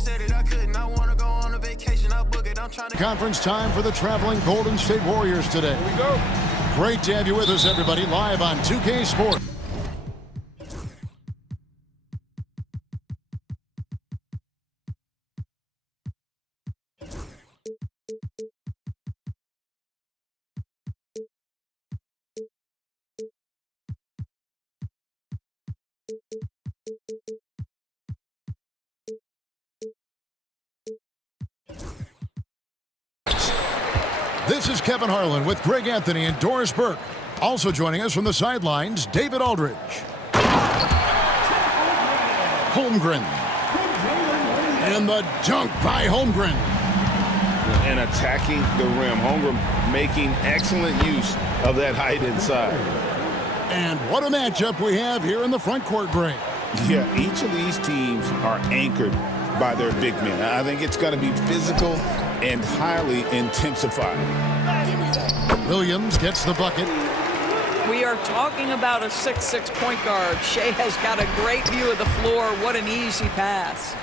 said it, I couldn't. I want to go on a vacation. I'll book it. I'm trying to. Conference time for the traveling Golden State Warriors today. Here we go. Great to have you with us, everybody, live on 2K Sports. This is Kevin Harlan with Greg Anthony and Doris Burke. Also joining us from the sidelines, David Aldridge. Holmgren. And the dunk by Holmgren. And attacking the rim. Holmgren making excellent use of that height inside. And what a matchup we have here in the front court, Greg. Yeah, each of these teams are anchored by their big men. I think it's going to be physical and highly intensified. Williams gets the bucket. We are talking about a 6'6" point guard. Shea has got a great view of the floor. What an easy pass.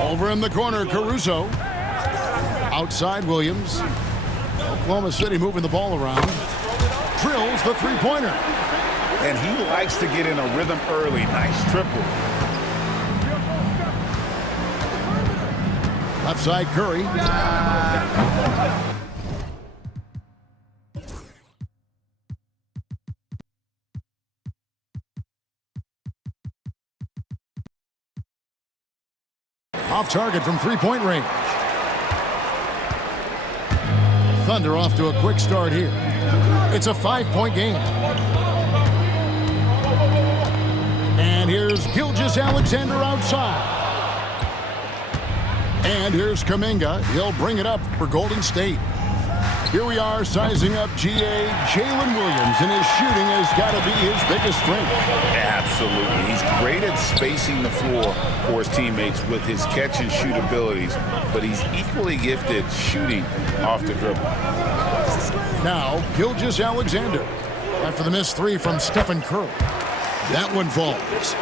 Over in the corner, Caruso. Outside, Williams. Oklahoma City moving the ball around. Drills the three-pointer. And he likes to get in a rhythm early. Nice triple. Left side, Curry. Off target from three-point range. Thunder off to a quick start here. It's a 5-point game. And here's Gilgeous-Alexander outside. And here's Kuminga. He'll bring it up for Golden State. Here we are sizing up GA Jalen Williams, and his shooting has got to be his biggest strength. Absolutely. He's great at spacing the floor for his teammates with his catch and shoot abilities, but he's equally gifted shooting off the dribble. Now, Gilgeous-Alexander. After the missed three from Stephen Curry. That one falls.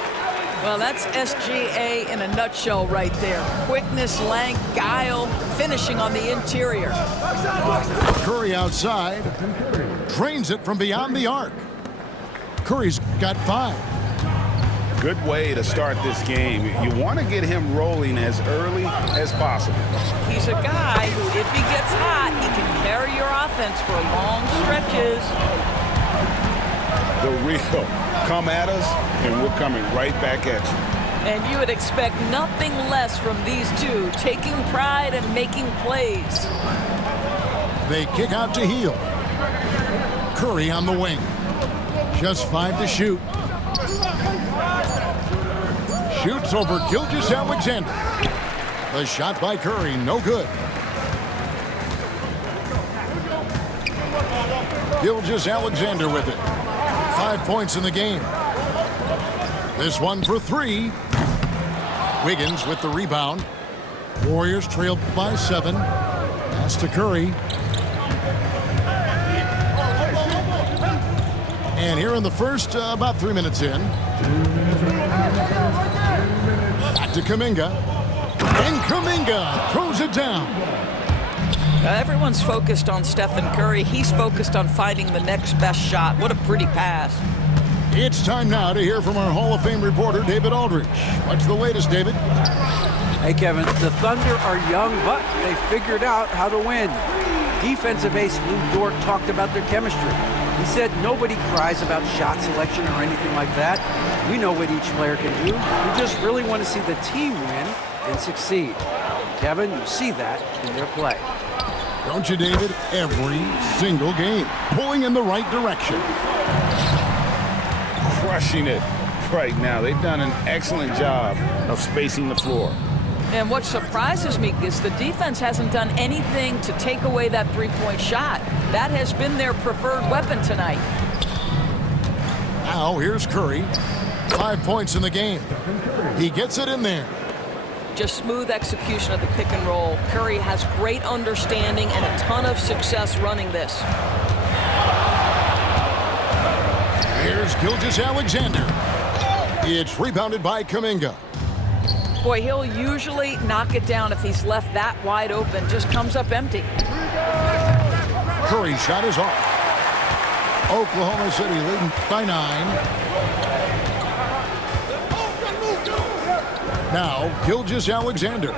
Well, that's SGA in a nutshell right there. Quickness, length, guile, finishing on the interior. Curry outside. Drains it from beyond the arc. Curry's got 5. Good way to start this game. You want to get him rolling as early as possible. He's a guy who, if he gets hot, he can carry your offense for long stretches. The real come at us, and we're coming right back at you. And you would expect nothing less from these two, taking pride and making plays. They kick out to Heel. Curry on the wing. Just 5 to shoot. Shoots over Gilgeous-Alexander. The shot by Curry, no good. Gilgeous-Alexander with it. 5 points in the game. This one for 3. Wiggins with the rebound. Warriors trailed by 7. Pass to Curry. And here in the first, about 3 minutes in. Back to Kuminga. And Kuminga throws it down. Everyone's focused on Stephen Curry. He's focused on finding the next best shot. What a pretty pass. It's time now to hear from our Hall of Fame reporter, David Aldridge. What's the latest, David? Hey, Kevin, the Thunder are young, but they figured out how to win. Defensive ace Lou Dort talked about their chemistry. He said nobody cries about shot selection or anything like that. We know what each player can do. We just really want to see the team win and succeed. Kevin, you see that in their play. Don't you, David? Every single game. Pulling in the right direction. Crushing it right now. They've done an excellent job of spacing the floor. And what surprises me is the defense hasn't done anything to take away that three-point shot. That has been their preferred weapon tonight. Now here's Curry. 5 points in the game. He gets it in there. Just smooth execution of the pick and roll. Curry has great understanding and a ton of success running this. Here's Gilgeous-Alexander. It's rebounded by Kuminga. Boy, he'll usually knock it down if he's left that wide open. Just comes up empty. Curry's shot is off. Oklahoma City leading by 9. Now, Gilgeous-Alexander.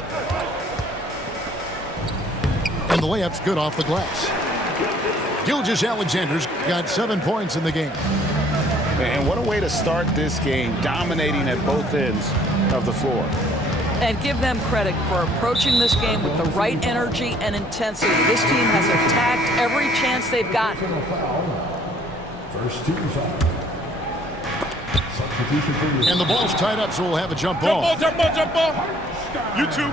And the layup's good off the glass. Gilgeous-Alexander's got 7 points in the game. And what a way to start this game, dominating at both ends of the floor. And give them credit for approaching this game with the right energy and intensity. This team has attacked every chance they've gotten. First team foul. And the ball's tied up, so we'll have a jump ball. Jump ball. You two.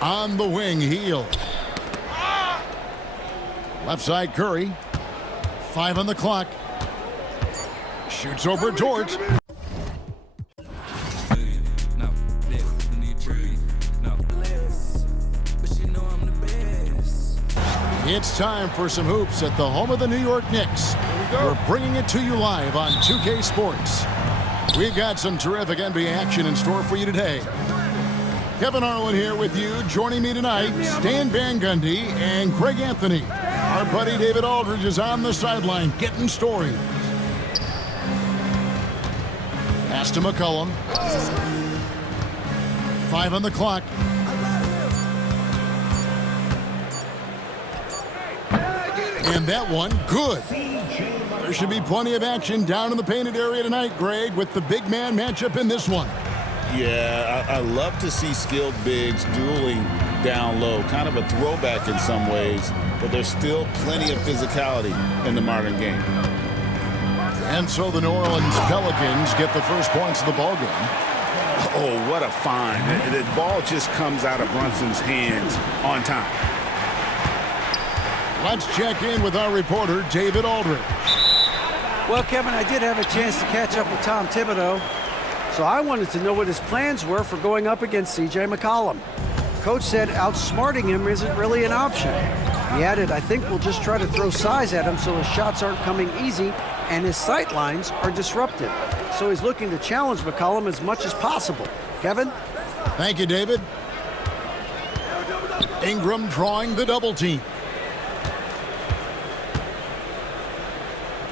On the wing, Heel. Left side, Curry. 5 on the clock. Shoots over George. It's time for some hoops at the home of the New York Knicks. We're bringing it to you live on 2K Sports. We've got some terrific NBA action in store for you today. Kevin Harlan here with you. Joining me tonight, Stan Van Gundy and Craig Anthony. Our buddy David Aldridge is on the sideline getting stories. Pass to McCollum. 5 on the clock. And that one, good. There should be plenty of action down in the painted area tonight, Greg, with the big man matchup in this one. Yeah, I love to see skilled bigs dueling down low. Kind of a throwback in some ways, but there's still plenty of physicality in the modern game. And so the New Orleans Pelicans get the first points of the ball game. Oh, what a find. The ball just comes out of Brunson's hands on time. Let's check in with our reporter, David Aldridge. Well, Kevin, I did have a chance to catch up with Tom Thibodeau, so I wanted to know what his plans were for going up against C.J. McCollum. Coach said outsmarting him isn't really an option. He added, I think we'll just try to throw size at him so his shots aren't coming easy and his sight lines are disrupted. So he's looking to challenge McCollum as much as possible. Kevin? Thank you, David. Ingram drawing the double team.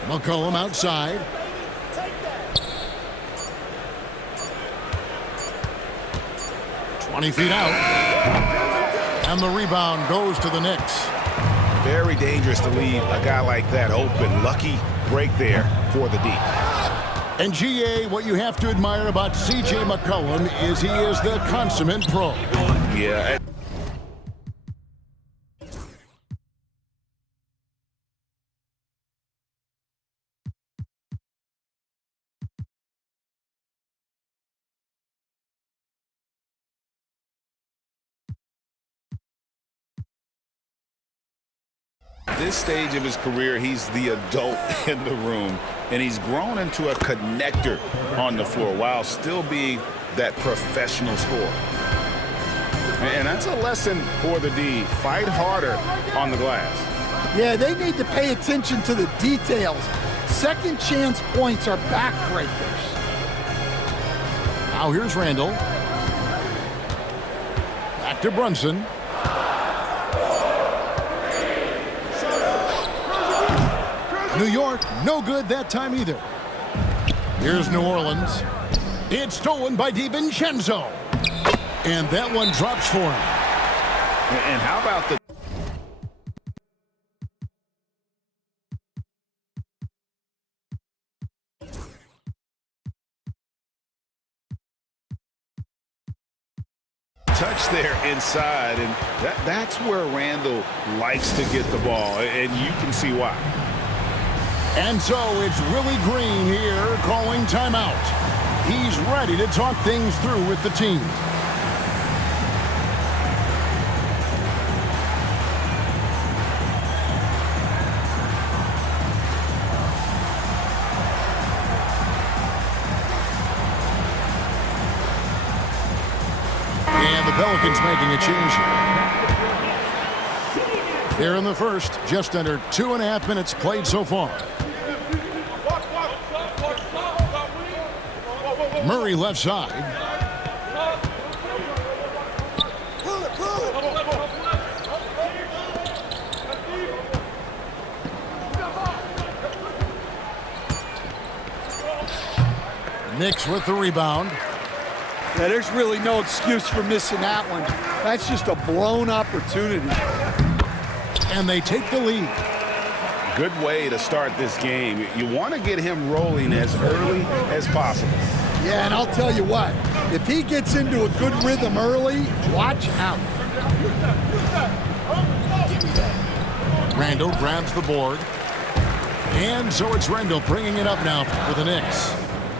McCollum outside. "20 feet out. And the rebound goes to the Knicks. Very dangerous to leave a guy like that open. Lucky break there for the D. And GA, what you have to admire about C.J. McCollum is he is the consummate pro. Yeah. This stage of his career, he's the adult in the room, and he's grown into a connector on the floor while still being that professional scorer. And that's a lesson for the D. Fight harder on the glass. Yeah, they need to pay attention to the details. Second chance points are backbreakers. Now here's Randall. Back to Brunson. New York, no good that time either. Here's New Orleans. It's stolen by DiVincenzo. And that one drops for him. And how about the touch there inside, and that's where Randall likes to get the ball, and you can see why. And so it's Willie Green here calling timeout. He's ready to talk things through with the team. And the Pelicans making a change here. Here in the first, just under 2.5 minutes played so far. Murray left side. Knicks with the rebound. Yeah, there's really no excuse for missing that one. That's just a blown opportunity. And they take the lead. Good way to start this game. You want to get him rolling as early as possible. Yeah, and I'll tell you what, if he gets into a good rhythm early, watch out. Randall grabs the board. And so it's Randall bringing it up now for the Knicks.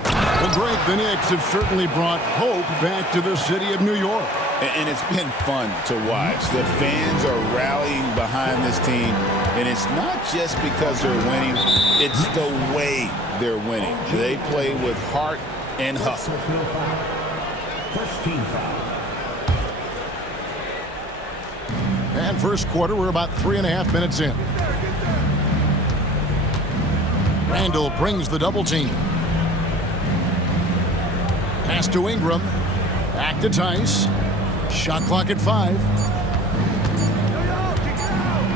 Well, Greg, the Knicks have certainly brought hope back to the city of New York. And it's been fun to watch. The fans are rallying behind this team, and it's not just because they're winning, it's the way they're winning. They play with heart and hustle. First team foul. And first quarter, we're about 3.5 minutes in. Randall brings the double team. Pass to Ingram. Back to Tice. Shot clock at 5.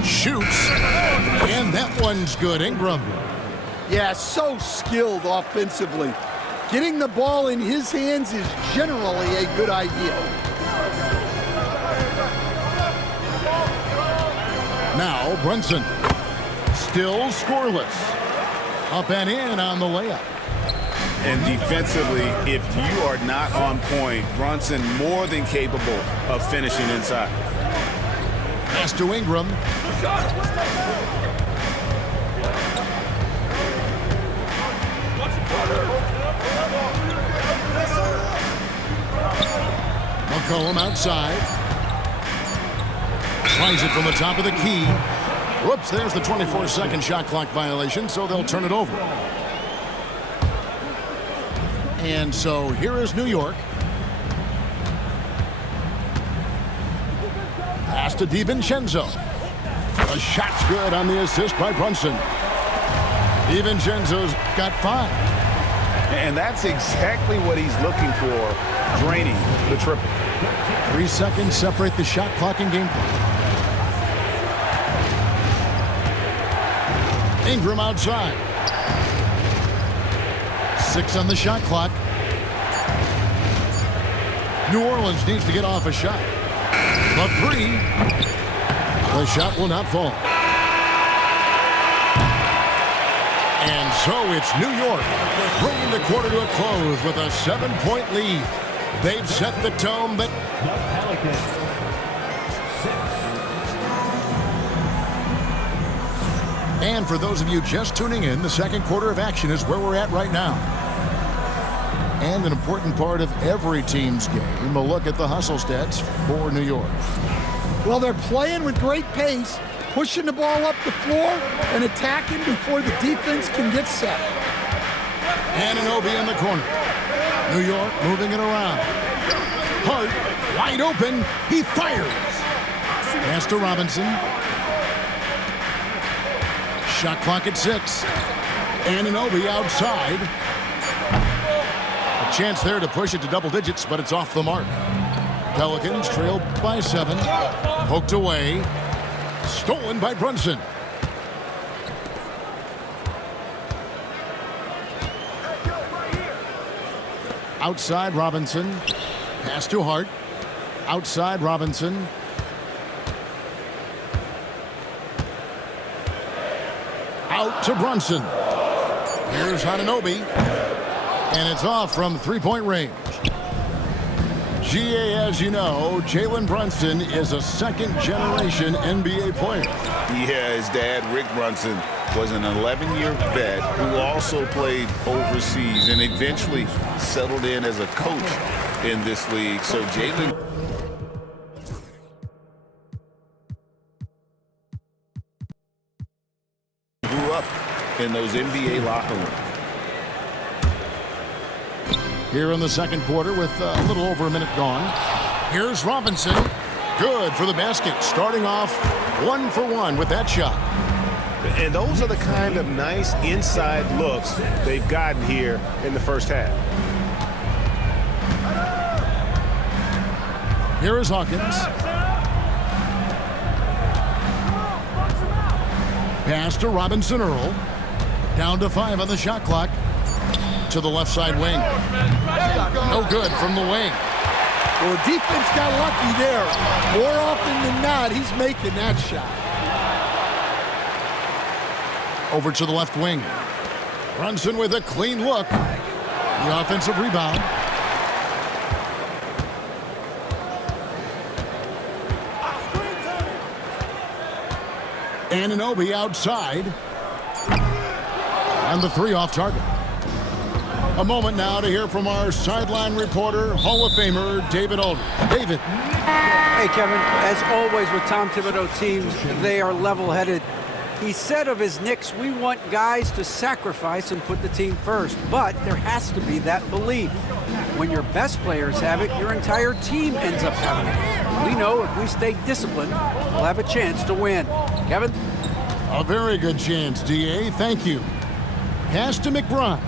Shoots. And that one's good. Ingram. Yeah, so skilled offensively. Getting the ball in his hands is generally a good idea. Now Brunson. Still scoreless. Up and in on the layup. And defensively, if you are not on point, Brunson more than capable of finishing inside. Pass to Ingram. McCollum outside. Tries it from the top of the key. Whoops, there's the 24-second shot clock violation, so they'll turn it over. And so here is New York. Pass to DiVincenzo. The shot's good on the assist by Brunson. DiVincenzo's got 5. And that's exactly what he's looking for, draining the triple. 3 seconds separate the shot clock and game clock. Ingram outside. 6 on the shot clock. New Orleans needs to get off a shot. The 3. The shot will not fall. And so it's New York bringing the quarter to a close with a 7-point lead. They've set the tone, but The Pelicans. 6. And for those of you just tuning in, the second quarter of action is where we're at right now. And an important part of every team's game, a look at the hustle stats for New York. Well, they're playing with great pace, pushing the ball up the floor and attacking before the defense can get set. Anunoby in the corner. New York moving it around. Hart wide open. He fires. Pass to Robinson. Shot clock at 6. Anunoby outside. A chance there to push it to double digits, but it's off the mark. Pelicans trailed by 7. Poked away. Stolen by Brunson. Outside Robinson. Pass to Hart. Outside Robinson. Out to Brunson. Here's Anunoby. And it's off from three-point range. GA, as you know, Jalen Brunson is a second-generation NBA player. Yeah, his dad, Rick Brunson, was an 11-year vet who also played overseas and eventually settled in as a coach in this league. So Jalen grew up in those NBA locker rooms. Here in the second quarter with a little over a minute gone. Here's Robinson. Good for the basket. Starting off 1 for 1 with that shot. And those are the kind of nice inside looks they've gotten here in the first half. Here is Hawkins. Pass to Robinson Earl. Down to 5 on the shot clock. To the left side wing. No good from the wing. Well, the defense got lucky there. More often than not, he's making that shot. Over to the left wing. Brunson with a clean look. The offensive rebound. Anunoby outside. And the 3 off target. A moment now to hear from our sideline reporter, Hall of Famer David Aldridge. David. Hey, Kevin, as always with Tom Thibodeau teams, they are level-headed. He said of his Knicks, we want guys to sacrifice and put the team first, but there has to be that belief. When your best players have it, your entire team ends up having it. We know if we stay disciplined, we'll have a chance to win. Kevin? A very good chance, D.A. Thank you. Pass to McBride.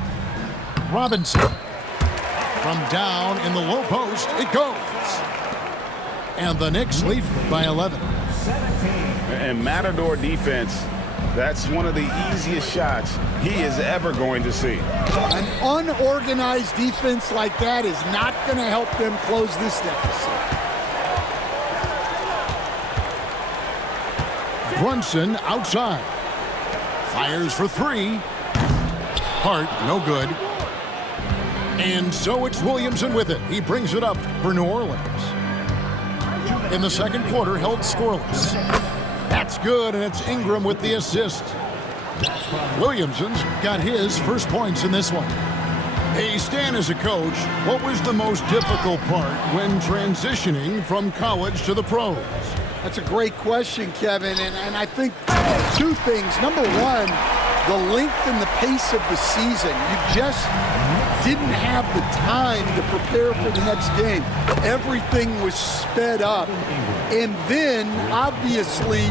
Robinson. From down in the low post, it goes. And the Knicks lead by 11. And Matador defense, that's one of the easiest shots he is ever going to see. An unorganized defense like that is not going to help them close this deficit. Brunson outside. Fires for 3. Hart, no good. And so it's Williamson with it. He brings it up for New Orleans. In the second quarter, held scoreless. That's good, and it's Ingram with the assist. Williamson's got his first points in this one. Hey, Stan, as a coach, what was the most difficult part when transitioning from college to the pros? That's a great question, Kevin, and I think 2 things. Number one, the length and the pace of the season. You just didn't have the time to prepare for the next game. Everything was sped up. And then, obviously,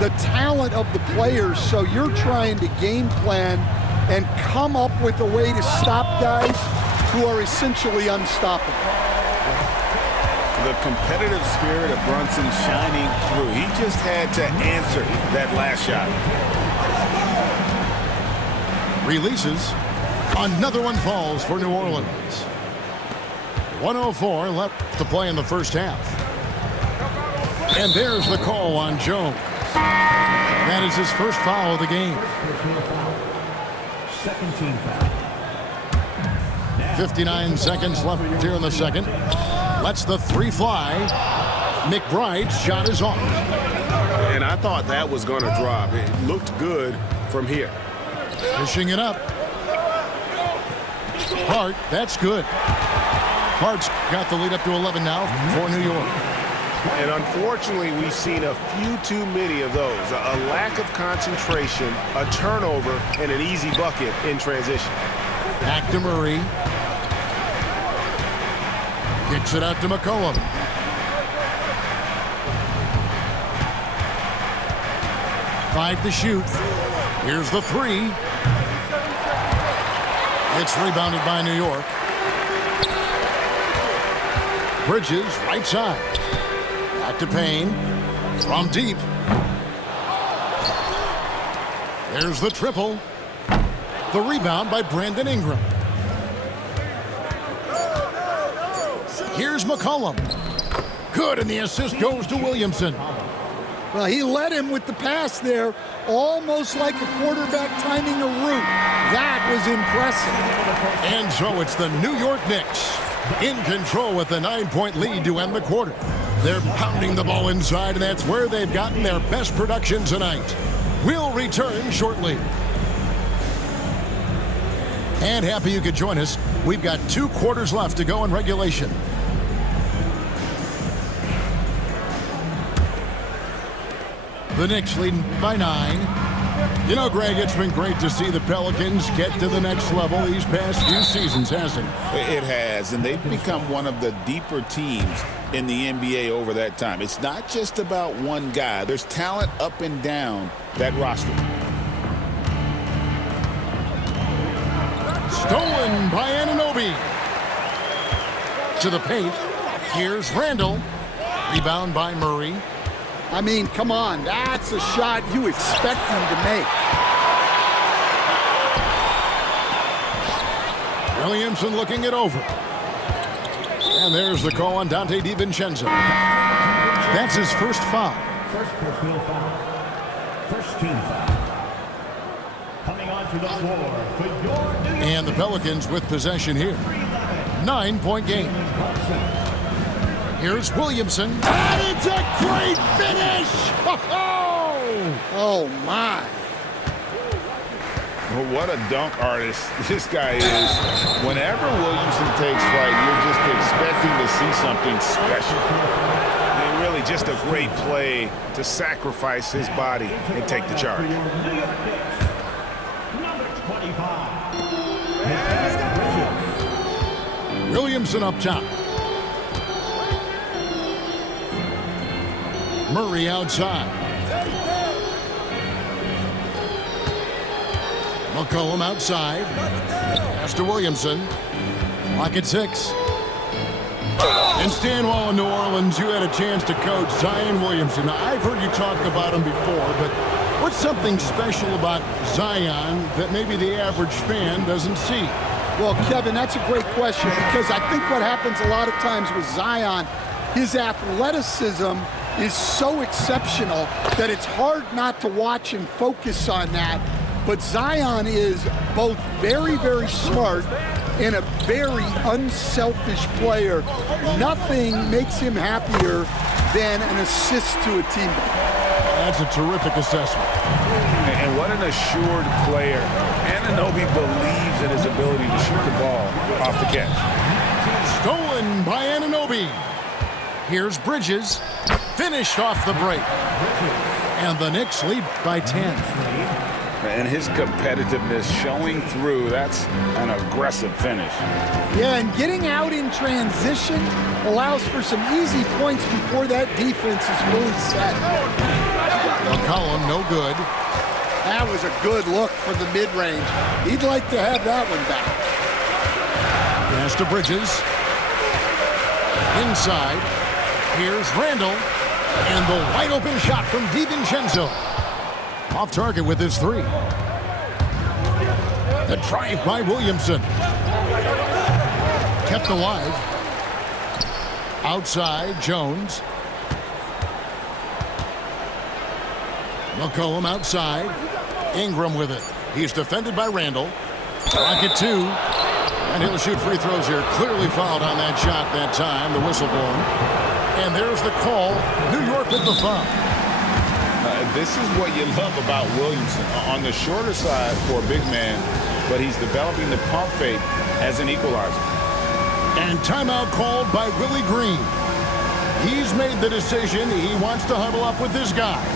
the talent of the players. So you're trying to game plan and come up with a way to stop guys who are essentially unstoppable. The competitive spirit of Brunson shining through. He just had to answer that last shot. Releases. Another one falls for New Orleans. 1:04 left to play in the first half. And there's the call on Jones. That is his first foul of the game. Second team foul. 59 seconds left here in the second. Lets the 3 fly. McBride's shot is off. And I thought that was going to drop. It looked good from here. Pushing it up. Hart, that's good. Hart's got the lead up to 11 now for New York. And unfortunately, we've seen a few too many of those. A lack of concentration, a turnover, and an easy bucket in transition. Back to Murray. Kicks it out to McCollum. Five to shoot. Here's the 3. It's rebounded by New York. Bridges, right side. Back to Payne. From deep. There's the triple. The rebound by Brandon Ingram. Here's McCollum. Good, and the assist goes to Williamson. Well, he led him with the pass there, almost like a quarterback timing a route. That was impressive. And so it's the New York Knicks in control with a 9-point lead to end the quarter. They're pounding the ball inside, and that's where they've gotten their best production tonight. We'll return shortly. And happy you could join us. We've got 2 quarters left to go in regulation. The Knicks leading by 9. You know, Greg, it's been great to see the Pelicans get to the next level these past few seasons, hasn't it? It has, and they've become one of the deeper teams in the NBA over that time. It's not just about one guy. There's talent up and down that roster. Stolen by Anunoby. To the paint. Here's Randall. Rebound by Murray. I mean, come on. That's a shot you expect him to make. Williamson looking it over. And there's the call on Dante DiVincenzo. That's his first foul. First personal foul. First team foul. Coming onto the floor for your New York And the Pelicans with possession here. 9-point game. Here's Williamson. And it's a great finish! Oh, my. Well, what a dunk artist this guy is. Whenever Williamson takes flight, you're just expecting to see something special. And really just a great play to sacrifice his body and take the charge. Number 25. Williamson up top. Murray outside. McCollum outside. Pass to Williamson. Clock at 6. And Stanwell in New Orleans, you had a chance to coach Zion Williamson. Now, I've heard you talk about him before, but what's something special about Zion that maybe the average fan doesn't see? Well, Kevin, that's a great question because I think what happens a lot of times with Zion, his athleticism is so exceptional that it's hard not to watch and focus on that. But Zion is both very, very smart and a very unselfish player. Nothing makes him happier than an assist to a teammate. That's a terrific assessment. And what an assured player. Anunoby believes in his ability to shoot the ball off the catch. Stolen by Anunoby. Here's Bridges. Finished off the break. And the Knicks lead by 10. And his competitiveness showing through. That's an aggressive finish. Yeah, and getting out in transition allows for some easy points before that defense is fully set. McCollum, no good. That was a good look for the mid-range. He'd like to have that one back. Pass to Bridges. Inside. Here's Randall. And the wide open shot from DiVincenzo. Off target with his 3. The drive by Williamson. Kept alive. Outside, Jones. McCollum outside. Ingram with it. He's defended by Randall. Clock at 2. And he'll shoot free throws here. Clearly fouled on that shot that time. The whistle blown. And there's the call. New York with the foul. This is what you love about Williamson. On the shorter side for a big man, but he's developing the pump fake as an equalizer. And timeout called by Willie Green. He's made the decision. He wants to huddle up with his guys.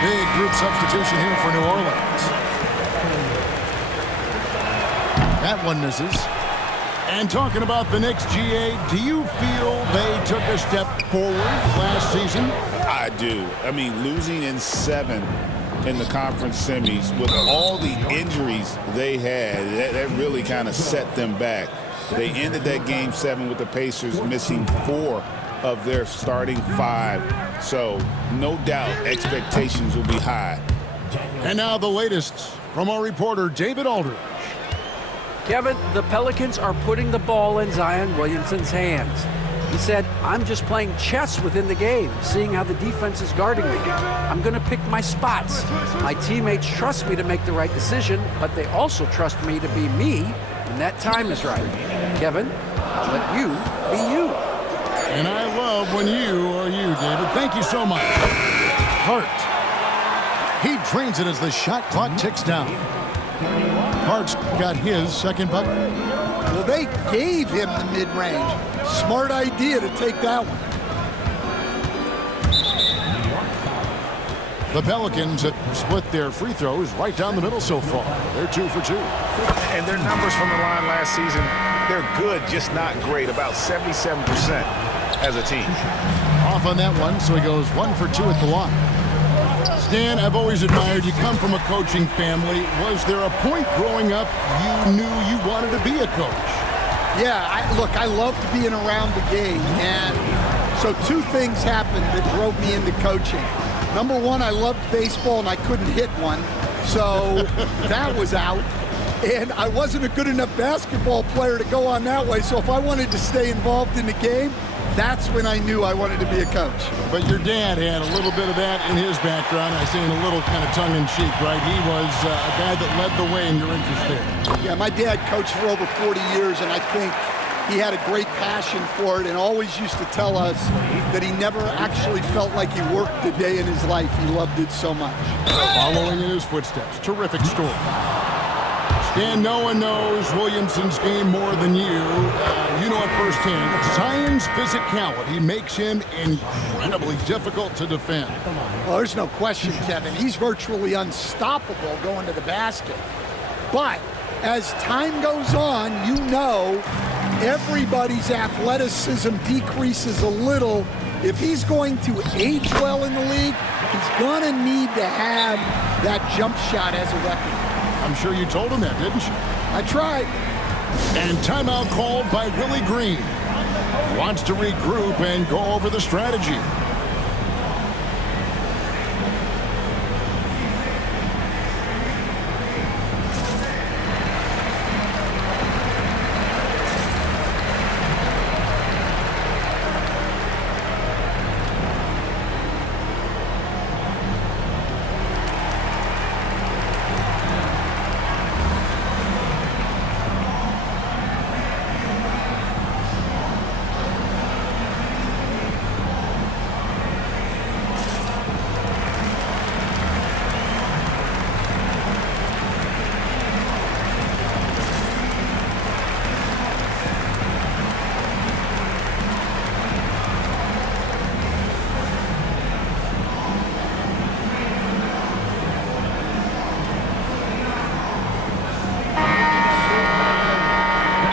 Big group substitution here for New Orleans. That one misses. And talking about the Knicks, GA, do you feel they took a step forward last season? I do. I mean, losing in 7 in the conference semis with all the injuries they had, that really kind of set them back. They ended that game 7 with the Pacers missing 4 of their starting 5. So, no doubt, expectations will be high. And now the latest from our reporter, David Aldridge. Kevin, the Pelicans are putting the ball in Zion Williamson's hands. He said, "I'm just playing chess within the game, seeing how the defense is guarding me. I'm going to pick my spots. My teammates trust me to make the right decision, but they also trust me to be me when that time is right." Kevin, I'll let you be you. And I love when you are you, David. Thank you so much. Hart. He drains it as the shot clock ticks down. Hart's got his second bucket. Well, they gave him the mid-range. Smart idea to take that one. The Pelicans have split their free throws right down the middle so far. They're 2 for 2. And their numbers from the line last season, they're good, just not great. About 77% as a team. Off on that one, so he goes 1 for 2 at the line. Stan, I've always admired you. Come from a coaching family. Was there a point growing up you knew you wanted to be a coach? Yeah, I loved being around the game. And so 2 things happened that drove me into coaching. Number one, I loved baseball and I couldn't hit one. So that was out. And I wasn't a good enough basketball player to go on that way. So if I wanted to stay involved in the game, that's when I knew I wanted to be a coach. But your dad had a little bit of that in his background. I say in a little kind of tongue-in-cheek, right? He was a guy that led the way in your interest there. Yeah, my dad coached for over 40 years, and I think he had a great passion for it and always used to tell us that he never actually felt like he worked a day in his life. He loved it so much. Following in his footsteps. Terrific story. Stan, no one knows Williamson's game more than you. You know it firsthand. Zion's physicality makes him incredibly difficult to defend. Well, there's no question, Kevin. He's virtually unstoppable going to the basket. But as time goes on, you know everybody's athleticism decreases a little. If he's going to age well in the league, he's going to need to have that jump shot as a weapon. I'm sure you told him that, didn't you? I tried. And timeout called by Willie Green. Wants to regroup and go over the strategy.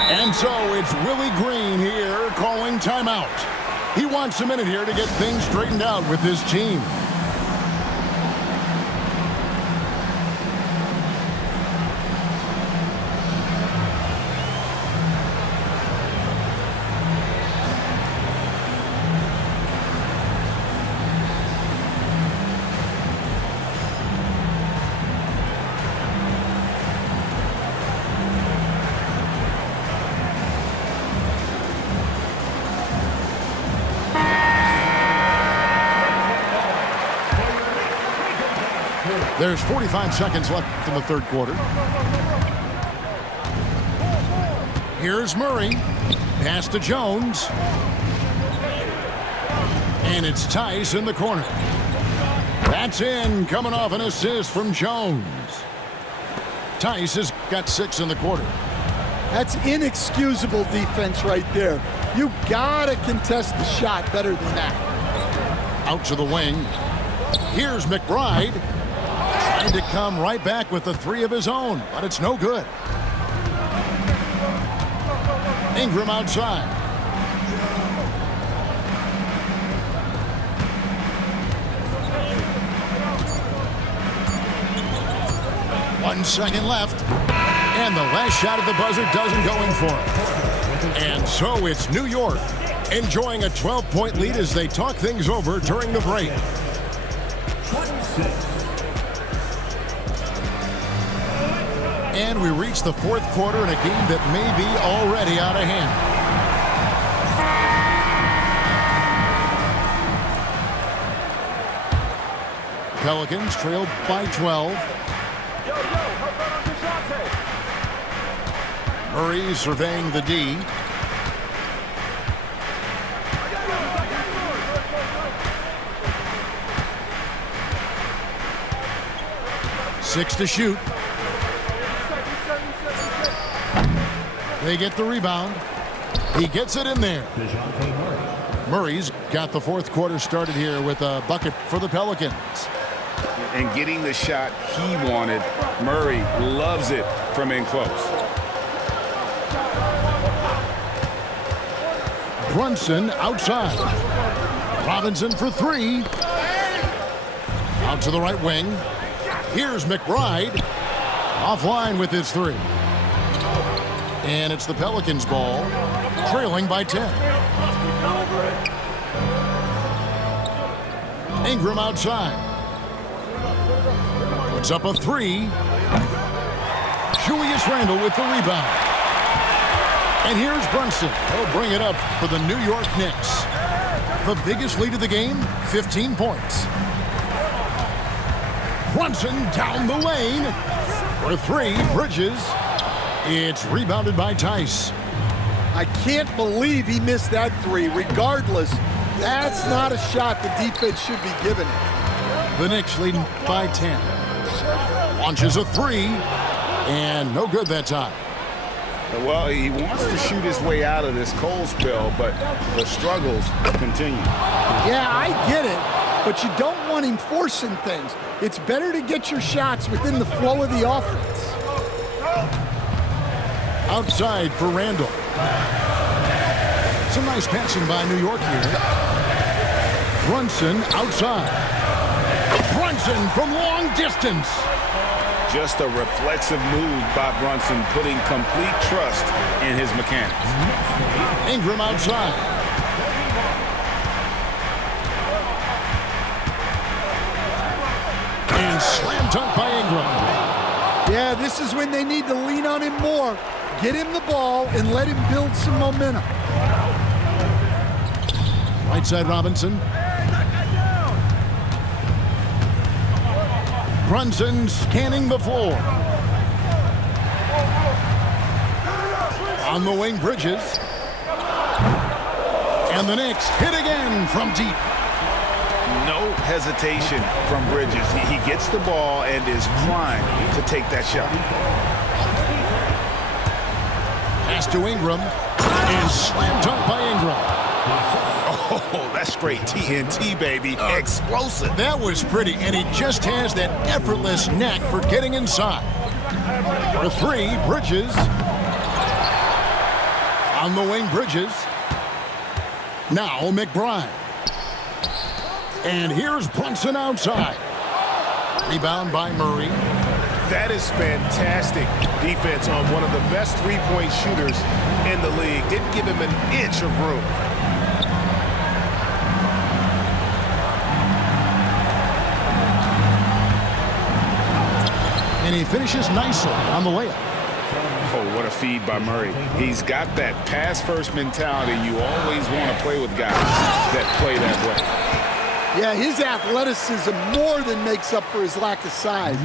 And so it's Willie Green here calling timeout. He wants a minute here to get things straightened out with his team. There's 45 seconds left in the third quarter. Here's Murray. Pass to Jones. And it's Tice in the corner. That's in, coming off an assist from Jones. Tice has got 6 in the quarter. That's inexcusable defense right there. You gotta contest the shot better than that. Out to the wing. Here's McBride. Trying to come right back with the 3 of his own, but it's no good. Ingram outside. One second left. And the last shot at the buzzer doesn't go in for it. And so it's New York enjoying a 12-point lead as they talk things over during the break. 26. And we reach the fourth quarter in a game that may be already out of hand. Pelicans trail by 12. Murray surveying the D. Six to shoot. They get the rebound. He gets it in there. Murray's got the fourth quarter started here with a bucket for the Pelicans. And getting the shot he wanted, Murray loves it from in close. Brunson outside. Robinson for three. Out to the right wing. Here's McBride. Offline with his three. And it's the Pelicans ball, trailing by 10. Ingram outside. Puts up a three. Julius Randle with the rebound. And here's Brunson. He'll bring it up for the New York Knicks. The biggest lead of the game, 15 points. Brunson down the lane for three. Bridges. It's rebounded by Tice. I can't believe he missed that three. Regardless, that's not a shot the defense should be giving him. The Knicks leading by 10. Launches a three, and no good that time. Well, he wants to shoot his way out of this cold spell, but the struggles continue. Yeah, I get it, but you don't want him forcing things. It's better to get your shots within the flow of the offense. Outside for Randle. Some nice passing by New York here. Brunson outside. Brunson from long distance. Just a reflexive move by Brunson, putting complete trust in his mechanics. Ingram outside. And slam dunk by Ingram. Yeah, this is when they need to lean on him more. Get him the ball and let him build some momentum. Right side Robinson. Brunson scanning the floor. On the wing, Bridges. And the Knicks hit again from deep. No hesitation from Bridges. He gets the ball and is primed to take that shot. Pass to Ingram. And slam dunk by Ingram. Oh, that's straight TNT, baby. Explosive. That was pretty, and he just has that effortless knack for getting inside. For three, Bridges. On the wing, Bridges. Now McBride. And here's Brunson outside. Rebound by Murray. That is fantastic defense on one of the best three-point shooters in the league. Didn't give him an inch of room. And he finishes nicely on the layup. Oh, what a feed by Murray. He's got that pass-first mentality. You always want to play with guys that play that way. Yeah, his athleticism more than makes up for his lack of size.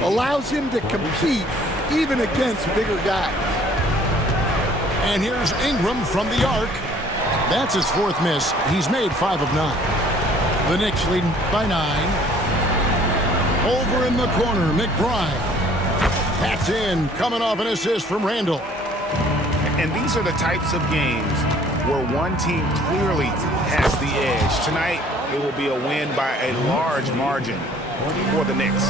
Allows him to compete even against bigger guys. And here's Ingram from the arc. That's his fourth miss. He's made 5 of 9. The Knicks leading by 9. Over in the corner, McBride. That's in, coming off an assist from Randle. And these are the types of games where one team clearly has the edge. Tonight, it will be a win by a large margin for the Knicks.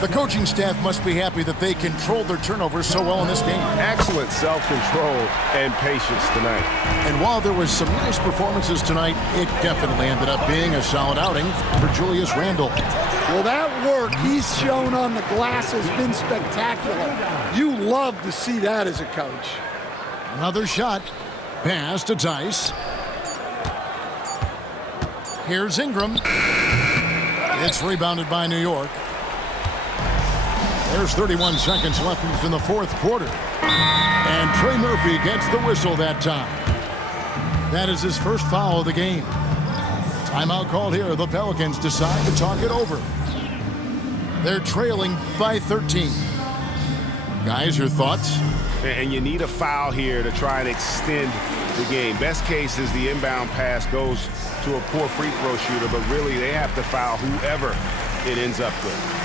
The coaching staff must be happy that they controlled their turnovers so well in this game. Excellent self-control and patience tonight. And while there was some nice performances tonight, it definitely ended up being a solid outing for Julius Randle. Well, that work he's shown on the glass has been spectacular. You love to see that as a coach. Another shot. Pass to Tice. Here's Ingram. It's rebounded by New York. There's 31 seconds left in the fourth quarter. And Trey Murphy gets the whistle that time. That is his first foul of the game. Timeout called here. The Pelicans decide to talk it over. They're trailing by 13. Guys, your thoughts? And you need a foul here to try and extend the game. Best case is the inbound pass goes to a poor free throw shooter, but really they have to foul whoever it ends up with.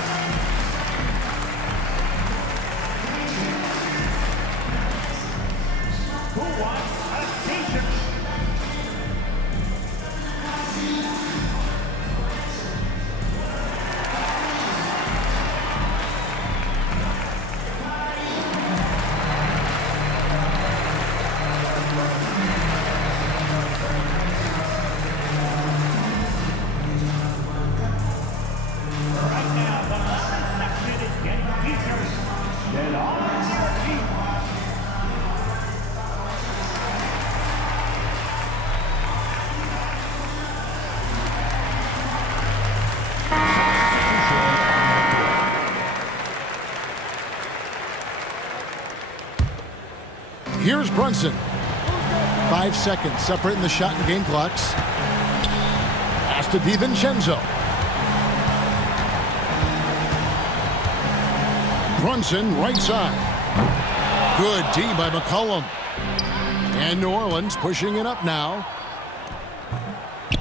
Here's Brunson. 5 seconds separating the shot and game clocks. Pass to DiVincenzo. Brunson, right side. Good D by McCollum. And New Orleans pushing it up now.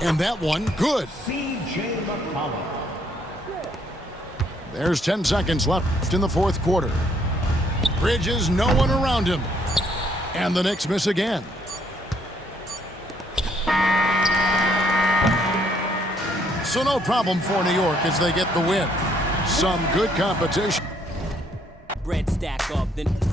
And that one, good. C.J. McCollum. There's 10 seconds left in the fourth quarter. Bridges, no one around him. And the Knicks miss again. So no problem for New York as they get the win. Some good competition. Bread stack up, then